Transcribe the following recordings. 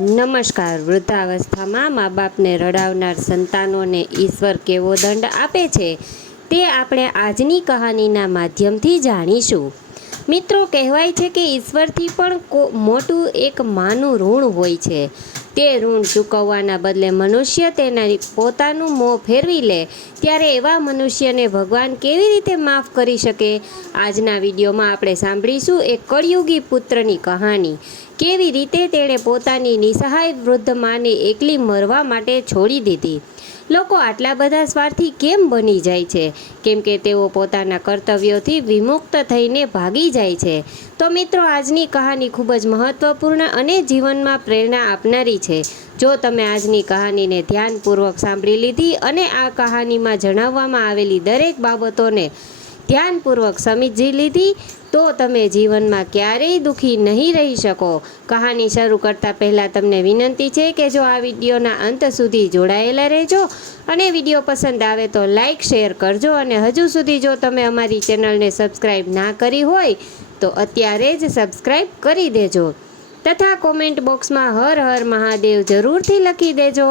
નમસ્કાર, વૃદ્ધાવસ્થામાં મા બાપને રડાવનાર સંતાનોને ઈશ્વર કેવો દંડ આપે છે તે આપણે આજની કહાનીના માધ્યમથી જાણીશું. મિત્રો, કહેવાય છે કે ઈશ્વરથી પણ મોટું એક માનું ઋણ હોય છે. તે ઋણ ચૂકવવાના બદલે મનુષ્ય તેના પોતાનું મોં ફેરવી લે, ત્યારે એવા મનુષ્યને ભગવાન કેવી રીતે માફ કરી શકે? આજના વિડીયોમાં આપણે સાંભળીશું એક કળિયુગી પુત્રની કહાની. કેવી રીતે તેણે પોતાની નિસહાય વૃદ્ધ માને એકલી મરવા માટે છોડી દીધી? લોકો આટલા બધા સ્વાર્થી કેમ બની જાય છે? કેમ કે તેઓ પોતાના કર્તવ્યોથી વિમુક્ત થઈને ભાગી જાય છે. તો મિત્રો, આજની કહાની ખૂબ જ મહત્વપૂર્ણ અને જીવનમાં પ્રેરણા આપનારી છે. જો તમે આજની કહાનીને ધ્યાનપૂર્વક સાંભળી લીધી અને આ કહાનીમાં જણાવવામાં આવેલી દરેક બાબતોને ધ્યાનપૂર્વક સમજી લીધી તો તમે જીવનમાં ક્યારેય દુઃખી નહીં રહી શકો. કહાની શરૂ કરતાં પહેલાં તમને વિનંતી છે કે જો આ વિડીયોના અંત સુધી જોડાયેલા રહેજો અને વીડિયો પસંદ આવે તો લાઈક, શેર કરજો અને હજુ સુધી જો તમે અમારી ચેનલને સબસ્ક્રાઈબ ના કરી હોય તો અત્યારે જ સબસ્ક્રાઈબ કરી દેજો. તથા કોમેન્ટ બોક્સમાં હર હર મહાદેવ જરૂરથી લખી દેજો.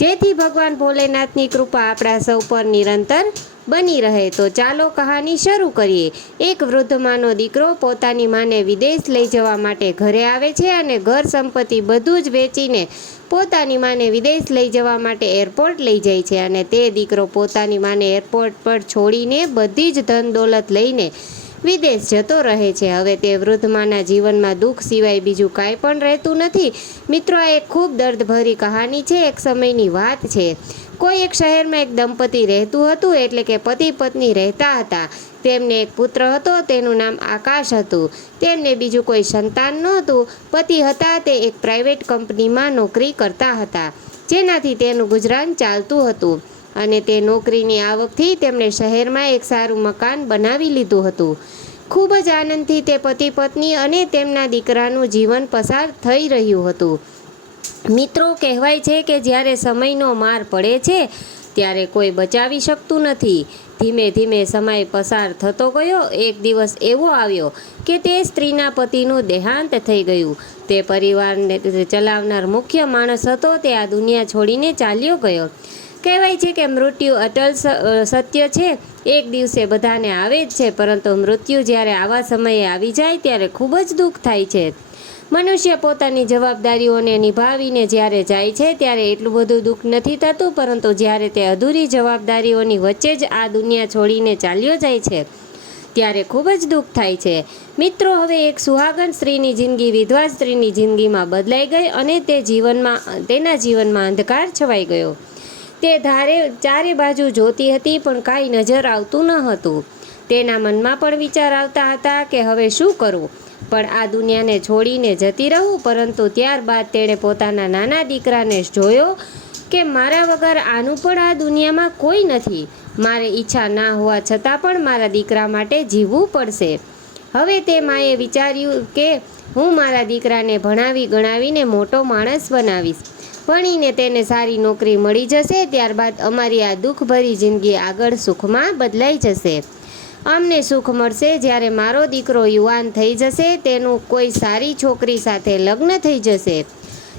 જેથી ભગવાન ભોલેનાથની કૃપા આપણા સૌ પર નિરંતર બની રહે તો ચાલો કહાની શરૂ કરીએ. એક વૃદ્ધ માનો દીકરો પોતાની માને વિદેશ લઈ જવા માટે ઘરે આવે છે અને ઘર સંપત્તિ બધું જ વેચીને પોતાની માને વિદેશ લઈ જવા માટે એરપોર્ટ લઈ જાય છે અને તે દીકરો પોતાની માને એરપોર્ટ પર છોડીને બધી જ ધન દોલત લઈને વિદેશ જતો રહે છે. હવે તે વૃદ્ધમાના જીવનમાં દુઃખ સિવાય બીજું કાંઈ પણ રહેતું નથી. મિત્રો, આ એક ખૂબ દર્દભરી કહાની છે. એક સમયની વાત છે. કોઈ એક શહેરમાં એક દંપતી રહેતું હતું એટલે કે પતિ પત્ની રહેતા હતા. તેમને એક પુત્ર હતો, તેનું નામ આકાશ હતું. તેમને બીજું કોઈ સંતાન નહોતું. પતિ હતા, તે એક પ્રાઇવેટ કંપનીમાં નોકરી કરતા હતા, જેનાથી તેનું ગુજરાન ચાલતું હતું. અને તે નોકરીની આવકથી તેમણે શહેરમાં એક સારું મકાન બનાવી લીધું હતું. ખૂબ જ આનંદથી તે પતિ પત્ની અને તેમના દીકરાનું જીવન પસાર થઈ રહ્યું હતું. મિત્રો, કહેવાય છે કે જ્યારે સમયનો માર પડે છે, ત્યારે કોઈ બચાવી શકતું નથી. ધીમે ધીમે સમય પસાર થતો ગયો, એક દિવસ એવો આવ્યો કે તે સ્ત્રીના પતિનું દેહાંત થઈ ગયું. તે પરિવારને ચલાવનાર મુખ્ય માણસ હતો, તે આ દુનિયા છોડીને ચાલ્યો ગયો. કહેવાય છે કે મૃત્યુ અટલ સત્ય છે. એક દિવસે બધાને આવે જ છે, પરંતુ મૃત્યુ જ્યારે આવા સમયે આવી જાય, ત્યારે ખૂબ જ દુઃખ થાય છે. મનુષ્ય પોતાની જવાબદારીઓને નિભાવીને જ્યારે જાય છે, ત્યારે એટલું બધું દુઃખ નથી થતું, પરંતુ જ્યારે તે અધૂરી જવાબદારીઓની વચ્ચે જ આ દુનિયા છોડીને ચાલ્યો જાય છે, ત્યારે ખૂબ જ દુઃખ થાય છે. મિત્રો, હવે એક સુહાગન સ્ત્રીની જિંદગી વિધવા સ્ત્રીની જિંદગીમાં બદલાઈ ગઈ અને તે જીવનમાં, તેના જીવનમાં અંધકાર છવાઈ ગયો. તે ધારે, ચારે બાજુ જોતી હતી, પણ કાંઈ નજર આવતું ન હતું. તેના મનમાં પણ વિચાર આવતા હતા કે હવે શું કરવું પણ આ દુનિયાને છોડીને જતી રહું, પરંતુ ત્યારબાદ તેણે પોતાના નાના દીકરાને જોયો કે મારા વગર આનું પણ આ દુનિયામાં કોઈ નથી. મારે ઈચ્છા ના હોવા છતાં પણ મારા દીકરા માટે જીવવું પડશે. હવે તે માએ વિચાર્યું કે હું મારા દીકરાને ભણાવી ગણાવીને મોટો માણસ બનાવીશ. ભણીને તેને સારી નોકરી મળી જશે, ત્યારબાદ અમારી આ દુઃખભરી જિંદગી આગળ સુખમાં બદલાઈ જશે. અમને સુખ મળશે જ્યારે મારો દીકરો યુવાન થઈ જશે, તેનું કોઈ સારી છોકરી સાથે લગ્ન થઈ જશે.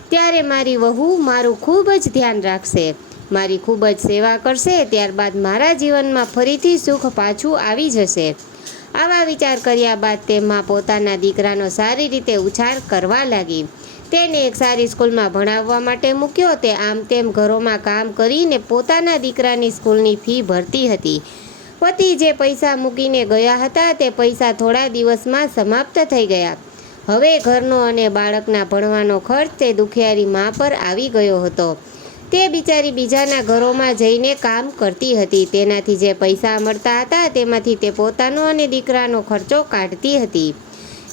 ત્યારે મારી વહુ મારું ખૂબ જ ધ્યાન રાખશે. મારી ખૂબ જ સેવા કરશે, ત્યારબાદ મારા જીવનમાં ફરીથી સુખ પાછું આવી જશે. આવા વિચાર કર્યા બાદ તેમાં પોતાના દીકરાનો સારી રીતે ઉછાર કરવા લાગી. તેને એક સારી સ્કૂલમાં ભણાવવા માટે મૂક્યો, તે આમ તેમ ઘરોમાં કામ કરીને પોતાના દીકરાની સ્કૂલની ફી ભરતી હતી. પતિ જે પૈસા મૂકીને ગયા હતા તે પૈસા થોડા દિવસમાં સમાપ્ત થઈ ગયા. હવે ઘરનો અને બાળકના ભણવાનો ખર્ચ તે દુખિયારી મા પર આવી ગયો હતો. તે બિચારી બીજાના ઘરોમાં જઈને કામ કરતી હતી. તેનાથી જે પૈસા મળતા હતા તેમાંથી તે પોતાનો અને દીકરાનો ખર્ચો કાઢતી હતી.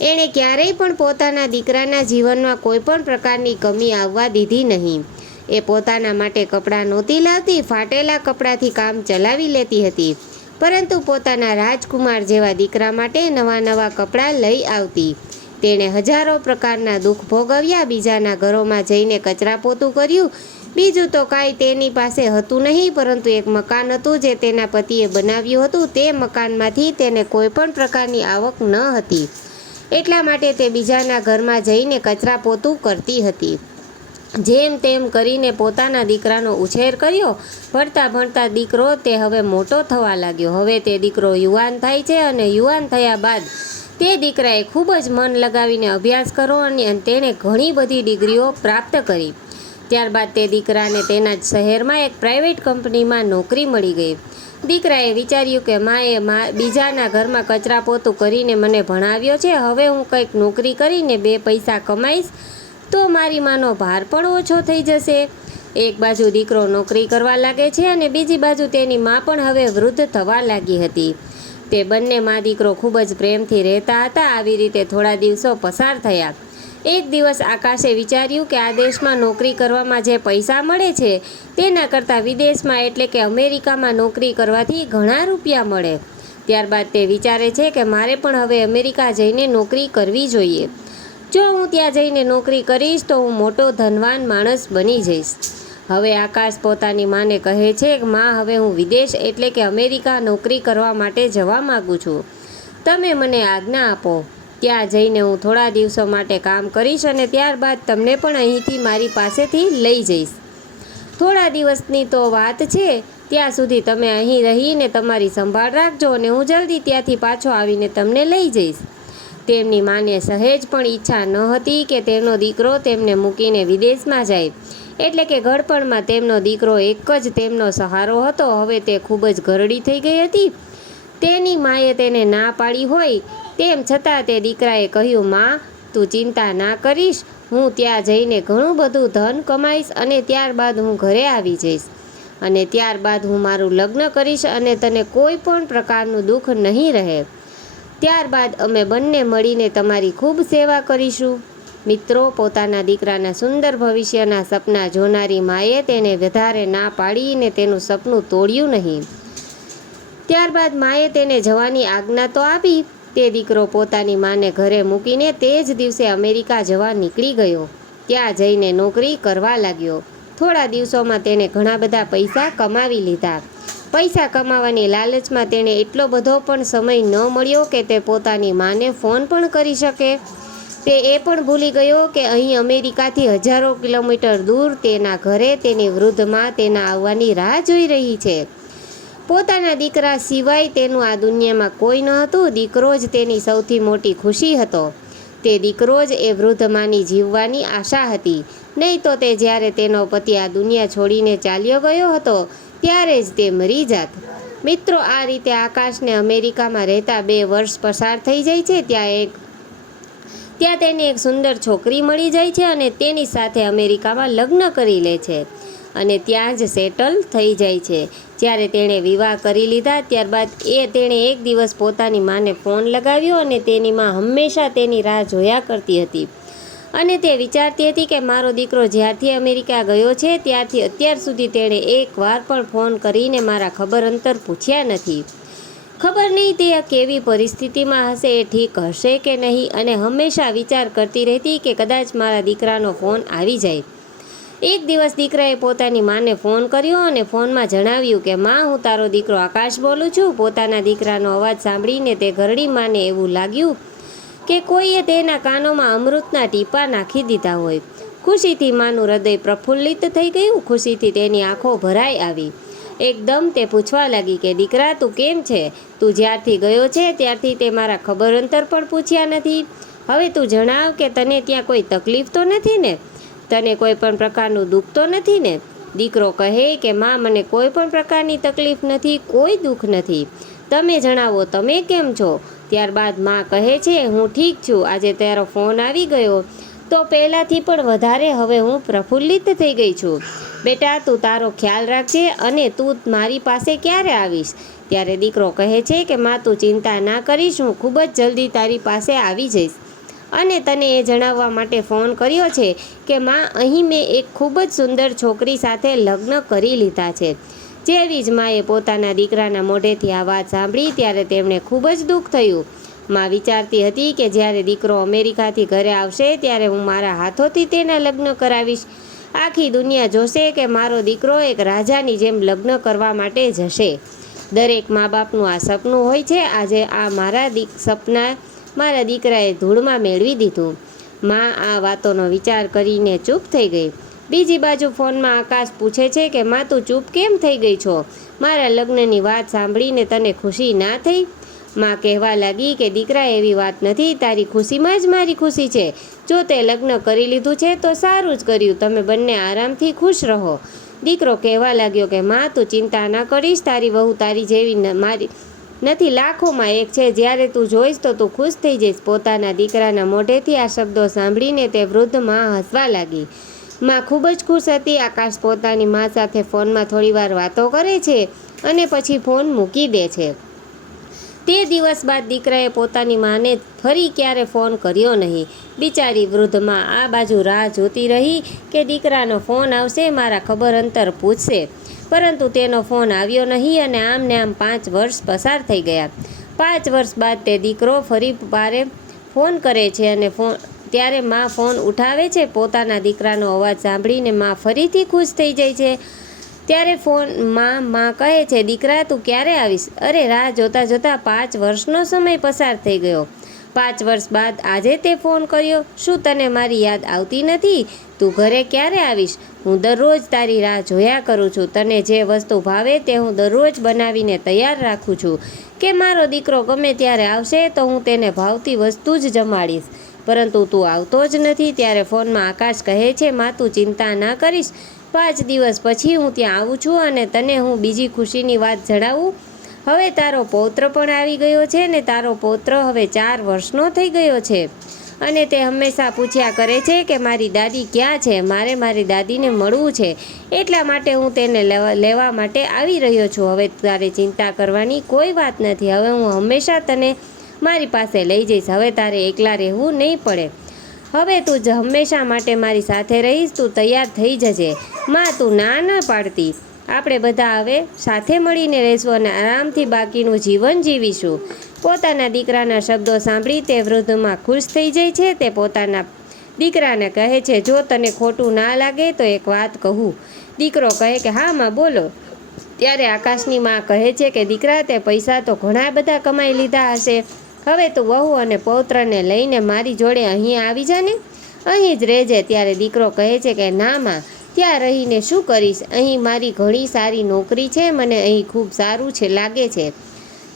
એણે ક્યારેય પણ પોતાના દીકરાના જીવનમાં કોઈ પણ પ્રકારની કમી આવવા દીધી નહીં. એ પોતાના માટે કપડાં નહોતી લાવતી, ફાટેલા કપડાંથી કામ ચલાવી લેતી હતી. પરંતુ પોતાના રાજકુમાર જેવા દીકરા માટે નવા નવા કપડાં લઈ આવતી. તેણે હજારો પ્રકારના દુઃખ ભોગવ્યા, બીજાના ઘરોમાં જઈને કચરા પોતું કર્યું. બીજું તો કાંઈ તેની પાસે હતું નહીં, પરંતુ એક મકાન હતું જે તેના પતિએ બનાવ્યું હતું. તે મકાનમાંથી તેને કોઈ પણ પ્રકારની આવક ન હતી. એટલા માટે તે બીજાના ઘરમાં જઈને કચરા પોતું કરતી હતી. જેમ તેમ કરીને પોતાના દીકરાનો ઉછેર કર્યો, ભણતા ભણતા દીકરો તે હવે મોટો થવા લાગ્યો. હવે તે દીકરો યુવાન થાય છે અને યુવાન થયા બાદ તે દીકરાએ ખૂબ જ મન લગાવીને અભ્યાસ કરો અને તેણે ઘણી બધી ડિગ્રીઓ પ્રાપ્ત કરી. ત્યારબાદ તે દીકરાને તેના જ શહેરમાં એક પ્રાઇવેટ કંપનીમાં નોકરી મળી ગઈ. દીકરાએ વિચાર્યું કે માએ મા, બીજાના ઘરમાં કચરા પોતું કરીને મને ભણાવ્યો છે, હવે હું કંઈક નોકરી કરીને બે પૈસા કમાઈશ તો મારી માનો ભાર પણ ઓછો થઈ જશે. એક બાજુ દીકરો નોકરી કરવા લાગે છે અને બીજી બાજુ તેની મા પણ હવે વૃદ્ધ થવા લાગી હતી. તે બંને મા દીકરો ખૂબ જ પ્રેમથી રહેતા હતા, આવી રીતે થોડા દિવસો પસાર થયા. એક દિવસ આકાશે વિચાર્યું કે આ દેશમાં નોકરી કરવામાં જે પૈસા મળે છે, તેના કરતાં વિદેશમાં એટલે કે અમેરિકામાં નોકરી કરવાથી ઘણા રૂપિયા મળે. ત્યારબાદ તે વિચારે છે કે મારે પણ હવે અમેરિકા જઈને નોકરી કરવી જોઈએ. જો હું ત્યાં જઈને નોકરી કરીશ તો હું મોટો ધનવાન માણસ બની જઈશ. હવે આકાશ પોતાની માને કહે છે કે, માં, હવે હું વિદેશ એટલે કે અમેરિકા નોકરી કરવા માટે જવા માગું છું. તમે મને આજ્ઞા આપો. ત્યાં જઈને હું થોડા દિવસો માટે કામ કરીશ અને ત્યારબાદ તમને પણ અહીંથી મારી પાસેથી લઈ જઈશ. થોડા દિવસની તો વાત છે. ત્યાં સુધી તમે અહીં રહીને તમારી સંભાળ રાખજો અને હું જલ્દી ત્યાંથી પાછો આવીને તમને લઈ જઈશ. તેમની માને સહેજ પણ ઈચ્છા ન હતી કે તેનો દીકરો તેમને મૂકીને વિદેશમાં જાય. એટલે કે ઘડપણમાં તેમનો દીકરો એક જ તેમનો સહારો હતો. હવે તે ખૂબ જ ઘરડી થઈ ગઈ હતી. તેની માએ તેને ના પાડી હોય તેમ છતાં તે દીકરાએ કહ્યું, માં, તું ચિંતા ના કરીશ. હું ત્યાં જઈને ઘણું બધું ધન કમાઈશ અને ત્યારબાદ હું ઘરે આવી જઈશ. અને ત્યારબાદ હું મારું લગ્ન કરીશ અને તને કોઈ પણ પ્રકારનું દુઃખ નહીં રહે. ત્યારબાદ અમે બંને મળીને તમારી ખૂબ સેવા કરીશું. મિત્રો, પોતાના દીકરાના સુંદર ભવિષ્યના સપના જોનારી માએ તેને વધારે ના પાડીને તેનું સપનું તોડ્યું નહીં. ત્યારબાદ માએ તેને જવાની આજ્ઞા તો આપી. તે દીકરો પોતાની માને ઘરે મૂકીને તે જ દિવસે અમેરિકા જવા નીકળી ગયો. ત્યાં જઈને નોકરી કરવા લાગ્યો. થોડા દિવસોમાં તેણે ઘણા બધા પૈસા કમાવી લીધા. પૈસા કમાવાની લાલચમાં તેણે એટલો બધો પણ સમય ન મળ્યો કે તે પોતાની માને ફોન પણ કરી શકે. તે એ પણ ભૂલી ગયો કે અહીં અમેરિકાથી હજારો કિલોમીટર દૂર તેના ઘરે તેની વૃદ્ધમાં તેના આવવાની રાહ જોઈ રહી છે. પોતાના દીકરા સિવાય તેનું આ દુનિયામાં કોઈ ન હતું. દીકરો જ તેની સૌથી મોટી ખુશી હતો. તે દીકરો જ એ વૃદ્ધ માની જીવવાની આશા હતી. નહીં તો તે જ્યારે તેનો પતિ આ દુનિયા છોડીને ચાલ્યો ગયો હતો ત્યારે જ તે મરી જાત. મિત્રો, આ રીતે આકાશને અમેરિકામાં રહેતા બે વર્ષ પસાર થઈ જાય છે, ત્યાં એક ત્યાં તેને એક સુંદર છોકરી મળી જાય છે અને તેની સાથે અમેરિકામાં લગ્ન કરી લે છે. અને ત્યાં જ સેટલ થઈ જાય છે. જ્યારે તેણે વિવાહ કરી લીધા, ત્યારબાદ એ તેણે એક દિવસ પોતાની માને ફોન લગાવ્યો અને તેની માં હંમેશા તેની રાહ જોયા કરતી હતી. અને તે વિચારતી હતી કે મારો દીકરો જ્યારથી અમેરિકા ગયો છે, ત્યારથી અત્યાર સુધી તેણે એકવાર પણ ફોન કરીને મારા ખબર અંતર પૂછ્યા નથી. ખબર નહીં તે કેવી પરિસ્થિતિમાં હશે, એ ઠીક હશે કે નહીં, અને હંમેશા વિચાર કરતી રહેતી કે કદાચ મારા દીકરાનો ફોન આવી જાય. એક દિવસ દીકરાએ પોતાની માને ફોન કર્યો અને ફોનમાં જણાવ્યું કે, માં, હું તારો દીકરો આકાશ બોલું છું. પોતાના દીકરાનો અવાજ સાંભળીને તે ઘરડી માને એવું લાગ્યું કે કોઈએ તેના કાનોમાં અમૃતના ટીપા નાખી દીધા હોય. ખુશીથી માનું હૃદય પ્રફુલ્લિત થઈ ગયું, ખુશીથી તેની આંખો ભરાઈ આવી. એકદમ તે પૂછવા લાગી કે, દીકરા, તું કેમ છે? તું જ્યારથી ગયો છે, ત્યારથી તે મારા ખબર અંતર પણ પૂછ્યા નથી. હવે તું જણાવ કે તને ત્યાં કોઈ તકલીફ તો નથી ને? તને કોઈ પણ પ્રકારનું દુઃખ તો નથી ને? દીકરો કહે કે, માં, મને કોઈ પણ પ્રકારની તકલીફ નથી, કોઈ દુઃખ નથી. તમે જણાવો, તમે કેમ છો? ત્યારબાદમાં કહે છે, હું ઠીક છું, આજે તારો ફોન આવી ગયો. તો પહેલાંથી પણ વધારે હવે હું પ્રફુલ્લિત થઈ ગઈ છું. બેટા, તું તારો ખ્યાલ રાખજે અને તું મારી પાસે ક્યારે આવીશ? ત્યારે દીકરો કહે છે કે, માં, તું ચિંતા ના કરીશ, હું ખૂબ જ જલ્દી તારી પાસે આવી જઈશ. અને તને એ જણાવવા માટે ફોન કર્યો છે કે, માં, અહીં મેં એક ખૂબ જ સુંદર છોકરી સાથે લગ્ન કરી લીધા છે. જેવી જ માએ પોતાના દીકરાના મોઢેથી આ વાત સાંભળી ત્યારે તેમણે ખૂબ જ દુઃખ થયું. માં વિચારતી હતી કે જ્યારે દીકરો અમેરિકાથી ઘરે આવશે ત્યારે હું મારા હાથોથી તેના લગ્ન કરાવીશ. આખી દુનિયા જોશે કે મારો દીકરો એક રાજાની જેમ લગ્ન કરવા માટે જશે. દરેક મા બાપનું આ સપનું હોય છે, આજે આ મારા દીક સપના મારા દીકરાએ ધૂળમાં મેળવી દીધું. માં આ વાતોનો વિચાર કરીને ચૂપ થઈ ગઈ. બીજી બાજુ ફોનમાં આકાશ પૂછે છે કે માં તું ચૂપ કેમ થઈ ગઈ છો? મારા લગ્નની વાત સાંભળીને તને ખુશી ના થઈ? માં કહેવા લાગી કે, દીકરા, એવી વાત નથી. તારી ખુશીમાં જ મારી ખુશી છે. જો તે લગ્ન કરી લીધું છે, તો સારું જ કર્યું. તમે બંને આરામથી ખુશ રહો. દીકરો કહેવા લાગ્યો કે, માં, તું ચિંતા ના કરીશ. તારી વહુ તારી જેવી મારી નથી. લાખોમાં એક છે. જ્યારે તું જોઈશ, તો તું ખુશ થઈ જઈશ. પોતાના દીકરાના મોઢેથી આ શબ્દો સાંભળીને તે વૃદ્ધમાં હસવા લાગી. માં ખૂબ જ ખુશ હતી. આકાશ પોતાની માં સાથે ફોનમાં થોડીવાર વાતો કરે છે અને પછી ફોન મૂકી દે છે. તે દિવસ બાદ દીકરાએ પોતાની માને ફરી ક્યારે ફોન કર્યો નહીં. બિચારી વૃદ્ધમાં આ બાજુ રાહ જોતી રહી કે દીકરાનો ફોન આવશે, મારા ખબર અંતર પૂછશે. પરંતુ તેનો ફોન આવ્યો નહીં અને આમ ને આમ પાંચ વર્ષ પસાર થઈ ગયા. પાંચ વર્ષ બાદ તે દીકરો ફરી પારે ફોન કરે છે અને ફોન ત્યારે મા ફોન ઉઠાવે છે, પોતાના દીકરાનો અવાજ સાંભળીને મા ફરીથી ખુશ થઈ જાય છે. ત્યારે ફોનમાં માં કહે છે, દીકરા, તું ક્યારે આવીશ? અરે, રાહ જોતા જોતા પાંચ વર્ષનો સમય પસાર થઈ ગયો. પાંચ વર્ષ બાદ આજે તે ફોન કર્યો. શું તને મારી યાદ આવતી નથી? તું ઘરે ક્યારે આવીશ? હું દરરોજ તારી રાહ જોયા કરું છું. તને જે વસ્તુ ભાવે તે હું દરરોજ બનાવીને તૈયાર રાખું છું. કે મારો દીકરો ગમે ત્યારે આવશે તો હું તેને ભાવતી વસ્તુ જ જમાડીશ. પરંતુ તું આવતો જ નથી ત્યારે ફોનમાં આકાશ કહે છે માં તું ચિંતા ના કરીશ. પાંચ દિવસ પછી હું ત્યાં આવું છું અને તને હું બીજી ખુશીની વાત જણાવું. હવે તારો પૌત્ર પણ આવી ગયો છે ને તારો પૌત્ર હવે ચાર વર્ષનો થઈ ગયો છે. અને તે હંમેશા પૂછ્યા કરે છે કે મારી દાદી ક્યાં છે? મારે મારી દાદીને મળવું છે. એટલા માટે હું તેને લેવા લેવા માટે આવી રહ્યો છું. હવે તારે ચિંતા કરવાની કોઈ વાત નથી. હવે હું હંમેશા તને મારી પાસે લઈ જઈશ. હવે તારે એકલા રહેવું નહીં પડે. હવે તું જ હંમેશા માટે મારી સાથે રહીશ. તું તૈયાર થઈ જજે. માં, તું ના ના પાડતી. આપણે બધા હવે સાથે મળીને રહેશું અને આરામથી બાકીનું જીવન જીવીશું. પોતાના દીકરાના શબ્દો સાંભળી તે વૃદ્ધમાં ખુશ થઈ જાય છે. તે પોતાના દીકરાને કહે છે, જો તને ખોટું ના લાગે તો એક વાત કહું. દીકરો કહે કે, હા, માં, બોલો. ત્યારે આકાશની માં કહે છે કે, દીકરા, તે પૈસા તો ઘણા બધા કમાઈ લીધા હશે. હવે તું વહુ અને પૌત્રને લઈને મારી જોડે અહીં આવી જાને અહીં જ રહેજે, ત્યારે દીકરો કહે છે કે, ના માં, ત્યાં રહીને શું કરીશ? અહીં મારી ઘણી સારી નોકરી છે, મને અહીં ખૂબ સારું છે, લાગે છે.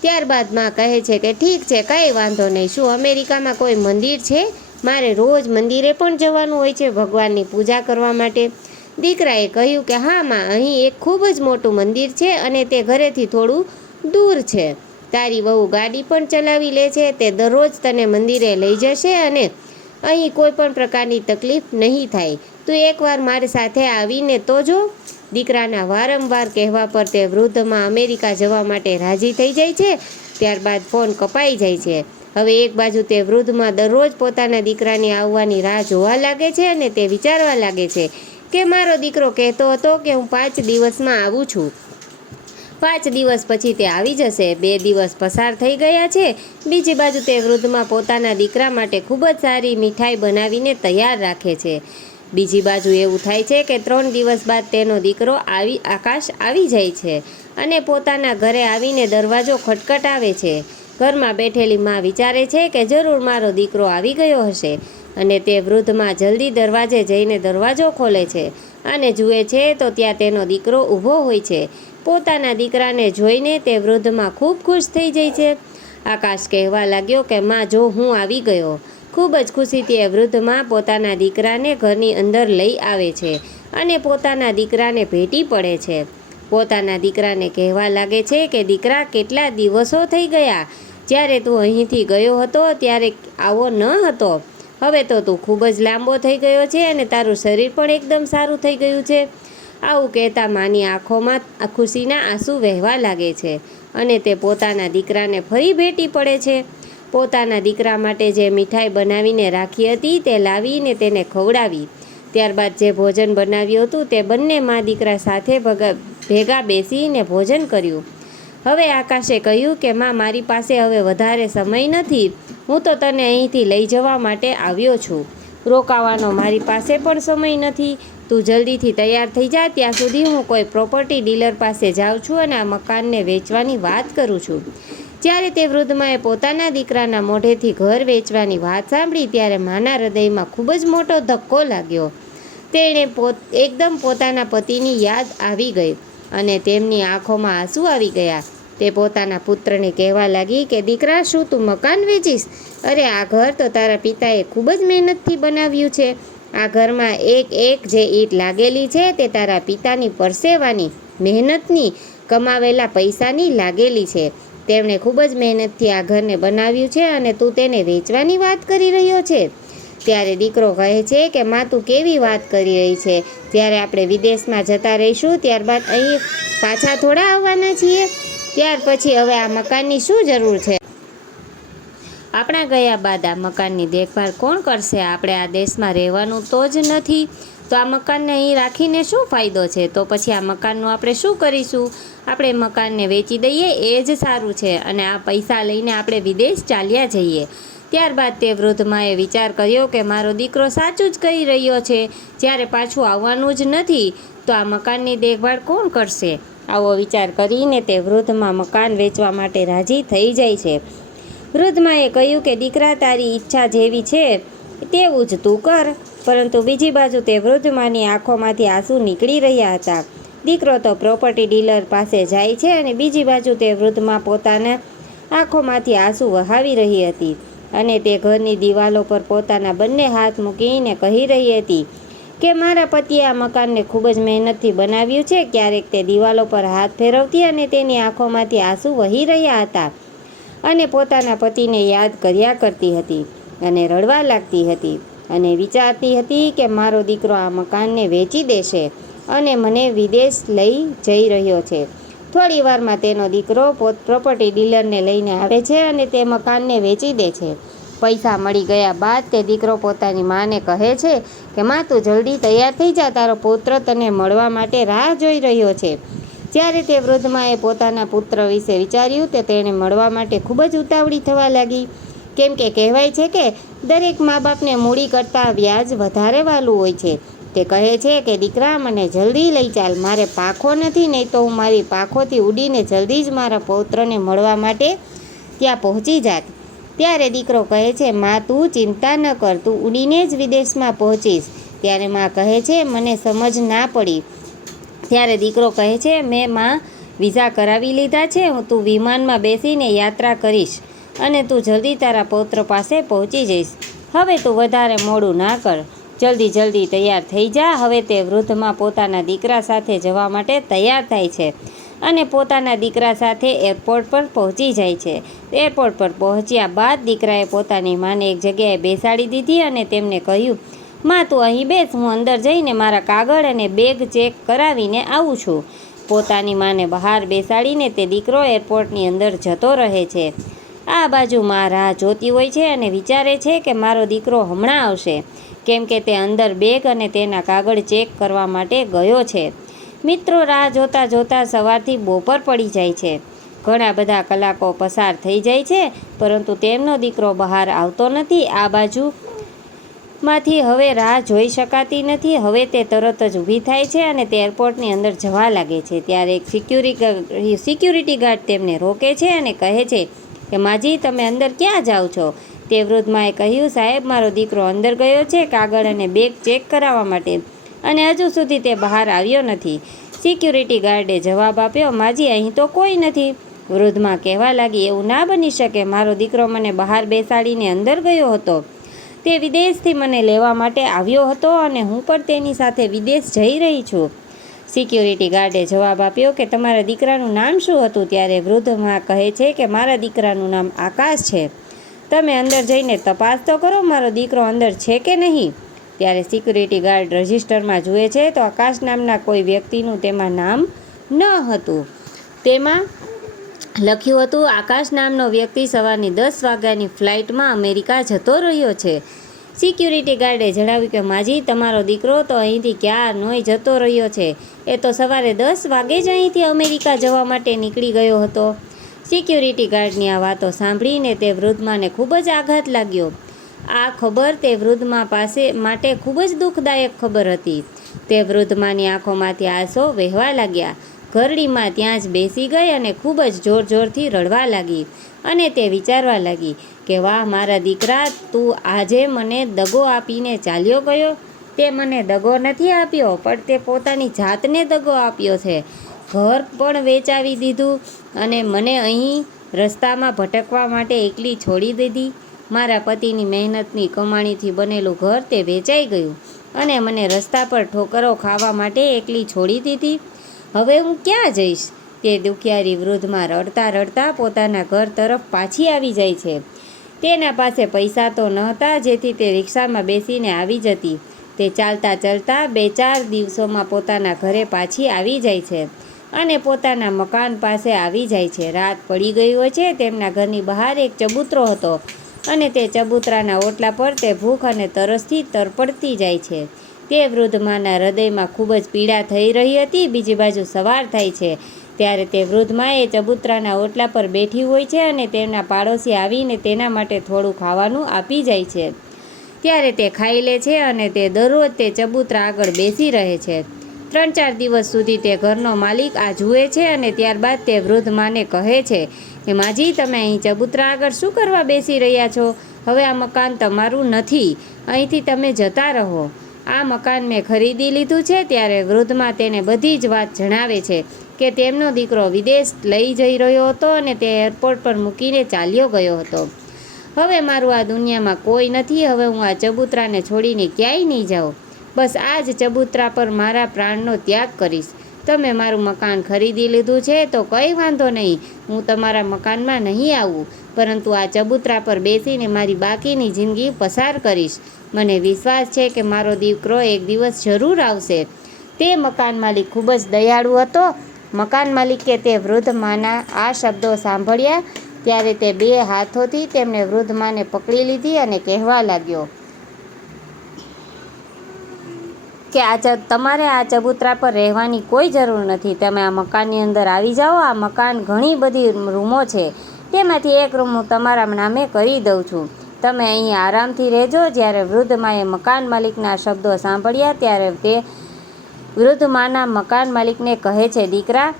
ત્યારબાદમાં કહે છે કે, ઠીક છે, કંઈ વાંધો નહીં. શું અમેરિકામાં કોઈ મંદિર છે? મારે રોજ મંદિરે પણ જવાનું હોય છે ભગવાનની પૂજા કરવા માટે. દીકરાએ કહ્યું કે, હા માં, અહીં એક ખૂબ જ મોટું મંદિર છે અને તે ઘરેથી થોડું દૂર છે. તારી વહુ ગાડી પણ ચલાવી લે છે, તે દરરોજ તને મંદિરે લઈ જશે અને અહીં કોઈ પણ પ્રકારની તકલીફ નહીં થાય. તું એકવાર મારી સાથે આવીને તો જો. દીકરાના વારંવાર કહેવા પર તે વૃદ્ધમાં અમેરિકા જવા માટે રાજી થઈ જાય છે, ત્યારબાદ ફોન કપાઈ જાય છે. હવે એક બાજુ તે વૃદ્ધમાં દરરોજ પોતાના દીકરાની આવવાની રાહ જોવા લાગે છે અને તે વિચારવા લાગે છે કે મારો દીકરો કહેતો હતો કે હું પાંચ દિવસમાં આવું છું. પાંચ દિવસ પછી તે આવી જશે. બે દિવસ પસાર થઈ ગયા છે. બીજી બાજુ તે વૃદ્ધમાં પોતાના દીકરા માટે ખૂબ જ સારી મીઠાઈ બનાવીને તૈયાર રાખે છે. બીજી બાજુ એવું થાય છે કે ત્રણ દિવસ બાદ તેનો દીકરો આવી, આકાશ આવી જાય છે અને પોતાના ઘરે આવીને દરવાજો ખટખટાવે છે. ઘરમાં બેઠેલી માં વિચારે છે કે જરૂર મારો દીકરો આવી ગયો હશે અને તે વૃદ્ધમાં જલ્દી દરવાજે જઈને દરવાજો ખોલે છે અને જુએ છે તો ત્યાં તેનો દીકરો ઊભો હોય છે. પોતાના દીકરાને જોઈને તે વૃદ્ધમાં ખૂબ ખુશ થઈ જાય છે. આકાશ કહેવા લાગ્યો કે, માં, જો હું આવી ગયો. ખૂબ જ ખુશીથી એ વૃદ્ધમાં પોતાના દીકરાને ઘરની અંદર લઈ આવે છે અને પોતાના દીકરાને ભેટી પડે છે. પોતાના દીકરાને કહેવા લાગે છે કે, દીકરા, કેટલા દિવસો થઈ ગયા? જ્યારે તું અહીંથી ગયો હતો, ત્યારે આવો ન હતો. હવે તો તું ખૂબ જ લાંબો થઈ ગયો છે અને તારું શરીર પણ એકદમ સારું થઈ ગયું છે. આવું કહેતા માની આંખોમાં ખુશીના આંસુ વહેવા લાગે છે અને તે પોતાના દીકરાને ફરી ભેટી પડે છે. પોતાના દીકરા માટે જે મીઠાઈ બનાવીને રાખી હતી તે લાવીને તેને ખવડાવી. ત્યારબાદ જે ભોજન બનાવ્યું હતું તે બંને મા દીકરા સાથે ભગા, ભેગા બેસીને ભોજન કર્યું. હવે આકાશે કહ્યું કે, માં, મારી પાસે હવે વધારે સમય નથી. હું તો તને અહીંથી લઈ જવા માટે આવ્યો છું. રોકાવાનો મારી પાસે પણ સમય નથી. તું જલ્દીથી તૈયાર થઈ જા, ત્યાં સુધી હું કોઈ પ્રોપર્ટી ડીલર પાસે જાઉં છું અને આ મકાનને વેચવાની વાત કરું છું. જ્યારે તે વૃદ્ધમાએ પોતાના દીકરાના મોઢેથી ઘર વેચવાની વાત સાંભળી, ત્યારે માના હૃદયમાં ખૂબ જ મોટો ધક્કો લાગ્યો. તેણે પોત, એકદમ પોતાના પતિની યાદ આવી ગઈ અને તેમની આંખોમાં આંસુ આવી ગયા. તે પોતાના પુત્રને કહેવા લાગી કે, દીકરા, શું તું મકાન વેચીશ? અરે, આ ઘર તો તારા પિતાએ ખૂબ જ મહેનતથી બનાવ્યું છે. આ ઘરમાં એક એક જે ઈંટ લાગેલી છે તે તારા પિતાની પરસેવાની મહેનતની કમાવેલા પૈસાની લાગેલી છે. તેમણે ખૂબ જ મહેનતથી આ ઘરને બનાવ્યું છે અને તું તેને વેચવાની વાત કરી રહ્યો છે. ત્યારે દીકરો કહે છે કે, માં, તું કેવી વાત કરી રહી છે? જ્યારે આપણે વિદેશમાં જતા રહીશું, ત્યારબાદ અહીં પાછા થોડા આવવાના છીએ. ત્યાર પછી હવે આ મકાનની શું જરૂર છે? આપણા ગયા બાદ આ મકાનની દેખભાળ કોણ કરશે? આપણે આ દેશમાં રહેવાનું તો જ નથી. તો આ મકાનને અહીં રાખીને શું ફાયદો છે? તો પછી આ મકાનનું આપણે શું કરીશું? આપણે મકાનને વેચી દઈએ એ જ સારું છે અને આ પૈસા લઈને આપણે વિદેશ ચાલ્યા જઈએ. ત્યારબાદ તે વૃદ્ધ માએ વિચાર કર્યો કે મારો દીકરો સાચું જ કહી રહ્યો છે, જ્યારે પાછું આવવાનું જ નથી. તો આ મકાનની દેખભાળ કોણ કરશે? આવો વિચાર કરીને તે વૃદ્ધમાં મકાન વેચવા માટે રાજી થઈ જાય છે. વૃદ્ધમાએ કહ્યું કે દીકરા તારી ઈચ્છા જેવી છે, તેવું જ તું કર. પરંતુ બીજી બાજુ તે વૃદ્ધમાની આંખોમાંથી આંસુ નીકળી રહ્યા હતા. દીકરો તો પ્રોપર્ટી ડીલર પાસે જાય છે અને બીજી બાજુ તે વૃદ્ધમાં પોતાના આંખોમાંથી આંસુ વહાવી રહી હતી અને તે ઘરની દિવાલો પર પોતાના બંને હાથ મૂકીને કહી રહી હતી કે, મારા પતિએ આ મકાનને ખૂબ જ મહેનતથી બનાવ્યું છે. ક્યારેક તે દિવાલો પર હાથ ફેરવતી અને તેની આંખોમાંથી આંસુ વહી રહ્યા હતા. અને પોતાના પતિને યાદ કર્યા કરતી હતી અને રડવા લાગતી હતી અને વિચારતી હતી કે મારો દીકરો આ મકાનને વેચી દેશે અને મને વિદેશ લઈ જઈ રહ્યો છે. થોડી વારમાં તેનો દીકરો પોત પ્રોપર્ટી ડીલરને લઈને આવે છે અને તે મકાનને વેચી દે છે. પૈસા મળી ગયા બાદ તે દીકરો પોતાની માને કહે છે કે, માં, તું જલ્દી તૈયાર થઈ જા. તારો પુત્ર તને મળવા માટે રાહ જોઈ રહ્યો છે. જ્યારે તે વૃદ્ધમાએ પોતાના પુત્ર વિશે વિચાર્યું તે તેણે મળવા માટે ખૂબ જ ઉતાવળી થવા લાગી. કેમ કે કહેવાય છે કે દરેક મા બાપને મૂડી કરતાં વ્યાજ વધારે વાલું હોય છે. તે કહે છે કે, દીકરા, મને જલ્દી લઈ ચાલ. મારે પાખો નથી, નહીં તો હું મારી પાખોથી ઉડીને જલ્દી જ મારા પૌત્રને મળવા માટે ત્યાં પહોંચી જાત. ત્યારે દીકરો કહે છે, માં, તું ચિંતા ન કર. તું ઉડીને જ વિદેશમાં પહોંચીશ. ત્યારે માં કહે છે, મને સમજ ના પડી. ત્યારે દીકરો કહે છે, મેં માં વિઝા કરાવી લીધા છે, હું તું વિમાનમાં બેસીને યાત્રા કરીશ અને તું જલ્દી તારા પૌત્ર પાસે પહોંચી જઈશ. હવે તું વધારે મોડું ના કર. જલ્દી જલ્દી તૈયાર થઈ જા. હવે તે વૃદ્ધમાં પોતાના દીકરા સાથે જવા માટે તૈયાર થાય છે અને પોતાના દીકરા સાથે એરપોર્ટ પર પહોંચી જાય છે. એરપોર્ટ પર પહોંચ્યા બાદ દીકરાએ પોતાની માને એક જગ્યાએ બેસાડી દીધી અને તેમને કહ્યું માં તું અહીં બેસ, હું અંદર જઈને મારા કાગળ અને બેગ ચેક કરાવીને આવું છું. પોતાની માને બહાર બેસાડીને તે દીકરો એરપોર્ટની અંદર જતો રહે છે. આ બાજુ માં રાહ જોતી હોય છે અને વિચારે છે કે મારો દીકરો હમણાં આવશે, કેમ કે તે અંદર બેગ અને તેના કાગળ ચેક કરવા માટે ગયો છે. મિત્રો, રાહ જોતાં જોતાં સવારથી બપોર પડી જાય છે. ઘણા બધા કલાકો પસાર થઈ જાય છે, પરંતુ તેમનો દીકરો બહાર આવતો નથી. આ બાજુ માંથી હવે રાહ જોઈ શકાતી નથી. હવે તે તરત જ ઊભી થાય છે અને તે એરપોર્ટની અંદર જવા લાગે છે. ત્યારે એક સિક્યુરિટી સિક્યુરિટી ગાર્ડ તેમને રોકે છે અને કહે છે કે, માજી, તમે અંદર ક્યાં જાઓ છો? તે વૃદ્ધમાએ કહ્યું, સાહેબ, મારો દીકરો અંદર ગયો છે, કાગળ અને બેગ ચેક કરાવવા માટે અને હજુ સુધી તે બહાર આવ્યો નથી. સિક્યુરિટી ગાર્ડે જવાબ આપ્યો, માજી, અહીં તો કોઈ નથી. વૃદ્ધમાં કહેવા લાગી, એવું ના બની શકે. મારો દીકરો મને બહાર બેસાડીને અંદર ગયો હતો. તે વિદેશથી મને લેવા માટે આવ્યો હતો અને હું પણ તેની સાથે વિદેશ જઈ રહી છું. સિક્યુરિટી ગાર્ડે જવાબ આપ્યો કે, તમારા દીકરાનું નામ શું હતું? ત્યારે વૃદ્ધમાં કહે છે કે, મારા દીકરાનું નામ આકાશ છે. તમે અંદર જઈને તપાસ તો કરો, મારો દીકરો અંદર છે કે નહીં? ત્યારે સિક્યુરિટી ગાર્ડ રજિસ્ટરમાં જુએ છે તો આકાશ નામના કોઈ વ્યક્તિનું તેમાં નામ ન હતું. તેમાં લખ્યું હતું, આકાશ નામનો વ્યક્તિ સવારની દસ વાગ્યાની ફ્લાઇટમાં અમેરિકા જતો રહ્યો છે. સિક્યુરિટી ગાર્ડે જણાવ્યું કે, માજી, તમારો દીકરો તો અહીંથી ક્યાં નોય જતો રહ્યો છે. એ તો સવારે દસ વાગે જ અહીંથી અમેરિકા જવા માટે નીકળી ગયો હતો. સિક્યુરિટી ગાર્ડની આ વાતો સાંભળીને તે વૃદ્ધમાને ખૂબ જ આઘાત લાગ્યો. આ ખબર તે વૃદ્ધમાં પાસે માટે ખૂબ જ દુઃખદાયક ખબર હતી. તે વૃદ્ધમાની આંખોમાંથી આંસો વહેવા લાગ્યા. ઘરડીમાં ત્યાં જ બેસી ગઈ અને ખૂબ જ જોર જોરથી રડવા લાગી અને તે વિચારવા લાગી કે, વાહ, મારા દીકરા, તું આજે મને દગો આપીને ચાલ્યો ગયો? તે મને દગો નથી આપ્યો, પણ તે પોતાની જાતને દગો આપ્યો છે. ઘર પણ વેચાવી દીધું અને મને અહીં રસ્તામાં ભટકવા માટે એકલી છોડી દીધી. મારા પતિની મહેનતની કમાણીથી બનેલું ઘર તે વેચાઈ ગયું અને મને રસ્તા પર ઠોકરો ખાવા માટે એકલી છોડી દીધી. હવે હું ક્યાં જઈશ? તે દુખિયારી વૃદ્ધમાં રડતા રડતા પોતાના ઘર તરફ પાછી આવી જાય છે. તેના પાસે પૈસા તો નહોતા, જેથી તે રિક્ષામાં બેસીને આવી જતી. તે ચાલતા ચાલતા બે ચાર દિવસોમાં પોતાના ઘરે પાછી આવી જાય છે અને પોતાના મકાન પાસે આવી જાય છે. રાત પડી ગઈ હોય છે, તેમના ઘરની બહાર એક ચબૂતરો હતો અને તે ચબૂતરાના ઓટલા પર તે ભૂખ અને તરસથી તરપડતી જાય છે. તે વૃદ્ધ માના હૃદયમાં ખૂબ જ પીડા થઈ રહી હતી. બીજી બાજુ સવાર થાય છે ત્યારે તે વૃદ્ધ માએ ચબુતરાના ઓટલા પર બેઠી હોય છે અને તેમના પાડોશી આવીને તેના માટે થોડું ખાવાનું આપી જાય છે. ત્યારે તે ખાઈ લે છે અને તે દરરોજ તે ચબૂતરા આગળ બેસી રહે છે. ત્રણ ચાર દિવસ સુધી તે ઘરનો માલિક આ જુએ છે અને ત્યારબાદ તે વૃદ્ધ માને કહે છે કે, માજી, તમે અહીં ચબૂતરા આગળ શું કરવા બેસી રહ્યા છો? હવે આ મકાન તમારું નથી. અહીંથી તમે જતા રહો. આ મકાન મેં ખરીદી લીધું છે ત્યારે વૃદ્ધમાં તેને બધી જ વાત જણાવે છે કે તેમનો દીકરો વિદેશ લઈ જઈ રહ્યો હતો અને તે એરપોર્ટ પર મૂકીને ચાલ્યો ગયો હતો. હવે મારું આ દુનિયામાં કોઈ નથી, હવે હું આ ચબૂતરાને છોડીને ક્યાંય નહીં જાઉં. બસ આ જ ચબૂતરા પર મારા પ્રાણનો ત્યાગ કરીશ. તમે મારું મકાન ખરીદી લીધું છે તો કંઈ વાંધો નહીં, હું તમારા મકાનમાં નહીં આવું, પરંતુ આ ચબૂતરા પર બેસીને મારી બાકીની જિંદગી પસાર કરીશ. મને વિશ્વાસ છે કે મારો દીકરો એક દિવસ જરૂર આવશે. તે મકાન માલિક ખૂબ જ દયાળુ હતો. મકાન માલિકે તે વૃદ્ધ માના આ શબ્દો સાંભળ્યા. ત્યારે તે બે હાથોથી તેમણે વૃદ્ધ માને પકડી લીધી અને કહેવા લાગ્યો, કે આ તમારે આ ચબૂતરા પર રહેવાની કોઈ જરૂર નથી. તમે આ મકાનની અંદર આવી જાઓ. આ મકાન ઘણી બધી રૂમો છે. તેમાંથી એક રૂમ હું તમારા નામે કરી દઉં છું. તમે અહીં આરામથી રહેજો. જ્યારે વૃદ્ધ માએ મકાન માલિકના શબ્દો સાંભળ્યા ત્યારે તે વૃદ્ધ માના મકાન માલિકને કહે છે, દીકરા,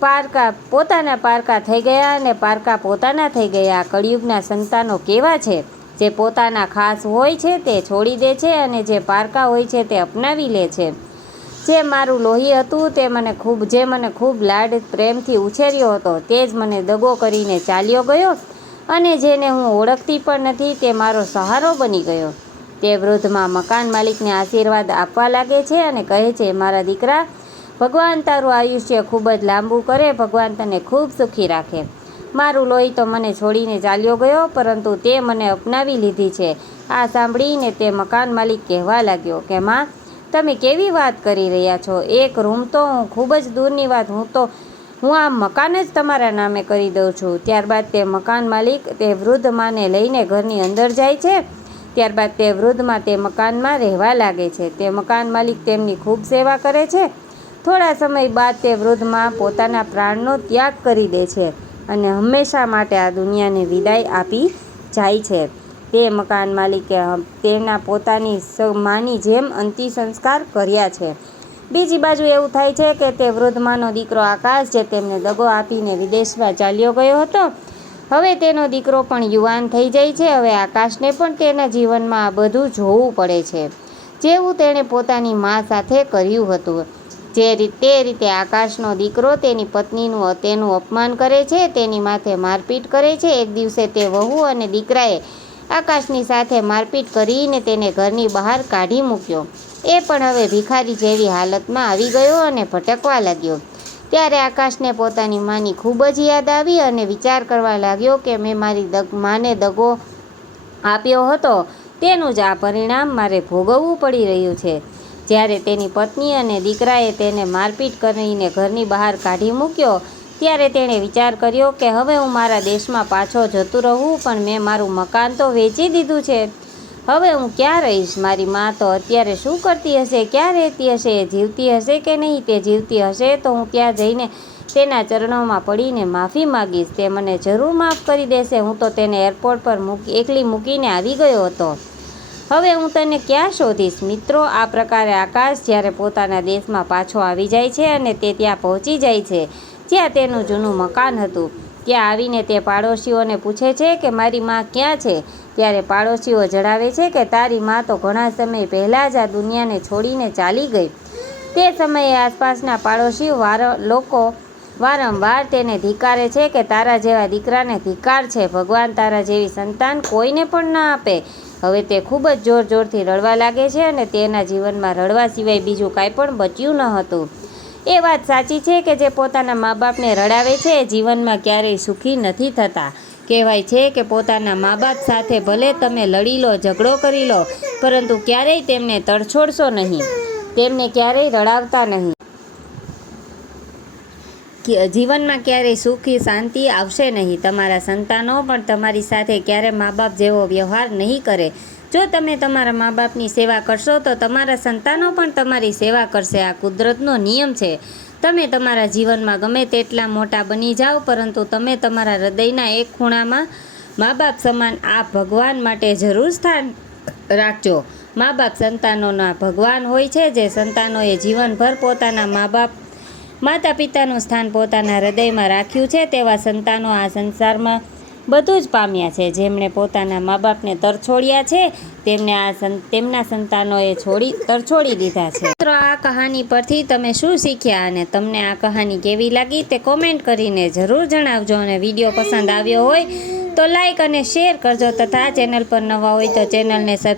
પારકા પોતાના પારકા થઈ ગયા અને પારકા પોતાના થઈ ગયા. કળિયુગના સંતાનો કેવા છે? જે પોતાના ખાસ હોય છે તે છોડી દે છે અને જે પારકા હોય છે તે અપનાવી લે છે. જે મારું લોહી હતું તે મને ખૂબ, જે મને ખૂબ લાડ પ્રેમથી ઉછેર્યો હતો, તે જ મને દગો કરીને ચાલ્યો ગયો. અને જેને હું ઓળખતી પણ નથી તે મારો સહારો બની ગયો. તે વૃદ્ધમાં મકાન માલિકને આશીર્વાદ આપવા લાગે છે અને કહે છે, મારા દીકરા, ભગવાન તારું આયુષ્ય ખૂબ જ લાંબુ કરે, ભગવાન તને ખૂબ સુખી રાખે. મારું લોહી તો મને છોડીને ચાલ્યો ગયો, પરંતુ તે મને અપનાવી લીધી છે. આ સાંભળીને તે મકાન માલિક કહેવા લાગ્યો કે, માં, તમે કેવી વાત કરી રહ્યા છો? એક રૂમ તો હું ખૂબ જ દૂરની વાત, હું તો હું આ મકાન જ તમારા નામે કરી દઉં છું. ત્યારબાદ તે મકાન માલિક તે વૃદ્ધ માને લઈને ઘરની અંદર જાય છે. ત્યારબાદ તે વૃદ્ધમાં તે મકાનમાં રહેવા લાગે છે. તે મકાન માલિક તેમની ખૂબ સેવા કરે છે. થોડા સમય બાદ તે વૃદ્ધમાં પોતાના પ્રાણનો ત્યાગ કરી દે છે અને હંમેશા માટે આ દુનિયાને વિદાય આપી જાય છે. તે મકાન માલિકે તેના પોતાની માની જેમ અંતિમ સંસ્કાર કર્યા છે. બીજી બાજુ એવું થાય છે કે તે વૃદ્ધમાંનો દીકરો આકાશ જે તેમને દગો આપીને વિદેશમાં ચાલ્યો ગયો હતો. હવે તેનો દીકરો પણ યુવાન થઈ જાય છે. હવે આકાશને પણ તેના જીવનમાં આ બધું જોવું પડે છે. જેવું તેણે પોતાની મા સાથે કર્યું હતું. જે તે રીતે આકાશનો દીકરો તેની પત્નીનું તેનું અપમાન કરે છે. તેની માથે મારપીટ કરે છે. એક દિવસે તે વહુ અને દીકરાએ આકાશની સાથે મારપીટ કરીને તેને ઘરની બહાર કાઢી મૂક્યો. એ પણ હવે ભિખારી જેવી હાલતમાં આવી ગયો અને ભટકવા લાગ્યો. ત્યારે આકાશને પોતાની માની ખૂબ જ યાદ આવી અને વિચાર કરવા લાગ્યો કે મેં મારી દગ, માને દગો આપ્યો હતો, તેનું જ આ પરિણામ મારે ભોગવવું પડી રહ્યું છે. જ્યારે તેની પત્ની અને દીકરાએ તેને મારપીટ કરીને ઘરની બહાર કાઢી મૂક્યો ત્યારે તેણે વિચાર કર્યો કે હવે હું મારા દેશમાં પાછો જતું રહું, પણ મેં મારું મકાન તો વેચી દીધું છે. હવે હું ક્યાં રહીશ? મારી મા તો અત્યારે શું કરતી હશે? ક્યાં રહેતી હશે? જીવતી હશે કે નહીં? તે જીવતી હશે તો હું ત્યાં જઈને તેના ચરણોમાં પડીને માફી માગીશ. તે મને જરૂર માફ કરી દેશે. હું તો તેને એરપોર્ટ પર મૂકી, એકલી મૂકીને આવી ગયો હતો. હવે હું તને ક્યાં શોધીશ? મિત્રો, આ પ્રકારે આકાશ જ્યારે પોતાના દેશમાં પાછો આવી જાય છે અને તે ત્યાં પહોંચી જાય છે. જ્યાં તેનું જૂનું મકાન હતું. ત્યાં આવીને તે પાડોશીઓને પૂછે છે કે મારી માં ક્યાં છે? ત્યારે પાડોશીઓ જણાવે છે કે તારી માં તો ઘણા સમય પહેલાં જ આ દુનિયાને છોડીને ચાલી ગઈ. તે સમયે આસપાસના પાડોશી વાર, લોકો વારંવાર તેને ધિકારે છે કે તારા જેવા દીકરાને ધિકાર છે. ભગવાન તારા જેવી સંતાન કોઈને પણ ના આપે. હવે તે ખૂબ જ જોર જોરથી રડવા લાગે છે અને તેના જીવનમાં રડવા સિવાય બીજું કાંઈ પણ બચ્યું ન હતું. એ વાત સાચી છે કે જે પોતાના મા બાપને રડાવે છે, એ જીવનમાં ક્યારેય સુખી નથી થતા. કહેવાય છે કે પોતાના મા બાપ સાથે ભલે તમે લડી લો, ઝઘડો કરી લો, પરંતુ ક્યારેય તેમને તડછોડશો નહીં. તેમને ક્યારેય રડાવતા નહીં. જીવનમાં ક્યારેય સુખી, શાંતિ આવશે નહીં. તમારા સંતાનો પણ તમારી સાથે ક્યારે મા બાપ જેવો વ્યવહાર નહીં કરે. જો તમે તમારા મા બાપની સેવા કરશો, તો તમારા સંતાનો પણ તમારી સેવા કરશે. આ કુદરતનો નિયમ છે. તમે તમારા જીવનમાં ગમે તેટલા મોટા બની જાઓ, પરંતુ તમે તમારા હૃદયના એક ખૂણામાં મા બાપ સમાન આ ભગવાન માટે જરૂર સ્થાન રાખજો. મા બાપ સંતાનોના ભગવાન હોય છે, જે સંતાનોએ જીવનભર પોતાના મા બાપ માતા પિતાનું સ્થાન પોતાના હૃદયમાં રાખ્યું છે તેવા સંતાનો આ સંસારમાં બધું જ પામ્યા છે. જેમણે પોતાના મા બાપને તરછોડ્યા છે, તેમને આ તેમના સંતાનોએ છોડી, તરછોડી દીધા છે. મિત્રો, આ કહાની પરથી તમે શું શીખ્યા અને તમને આ કહાની કેવી લાગી તે કોમેન્ટ કરીને જરૂર જણાવજો અને વીડિયો પસંદ આવ્યો હોય તો લાઈક અને શેર કરજો તથા ચેનલ પર નવા હોય તો ચેનલને સબસ્ક્રાઈબ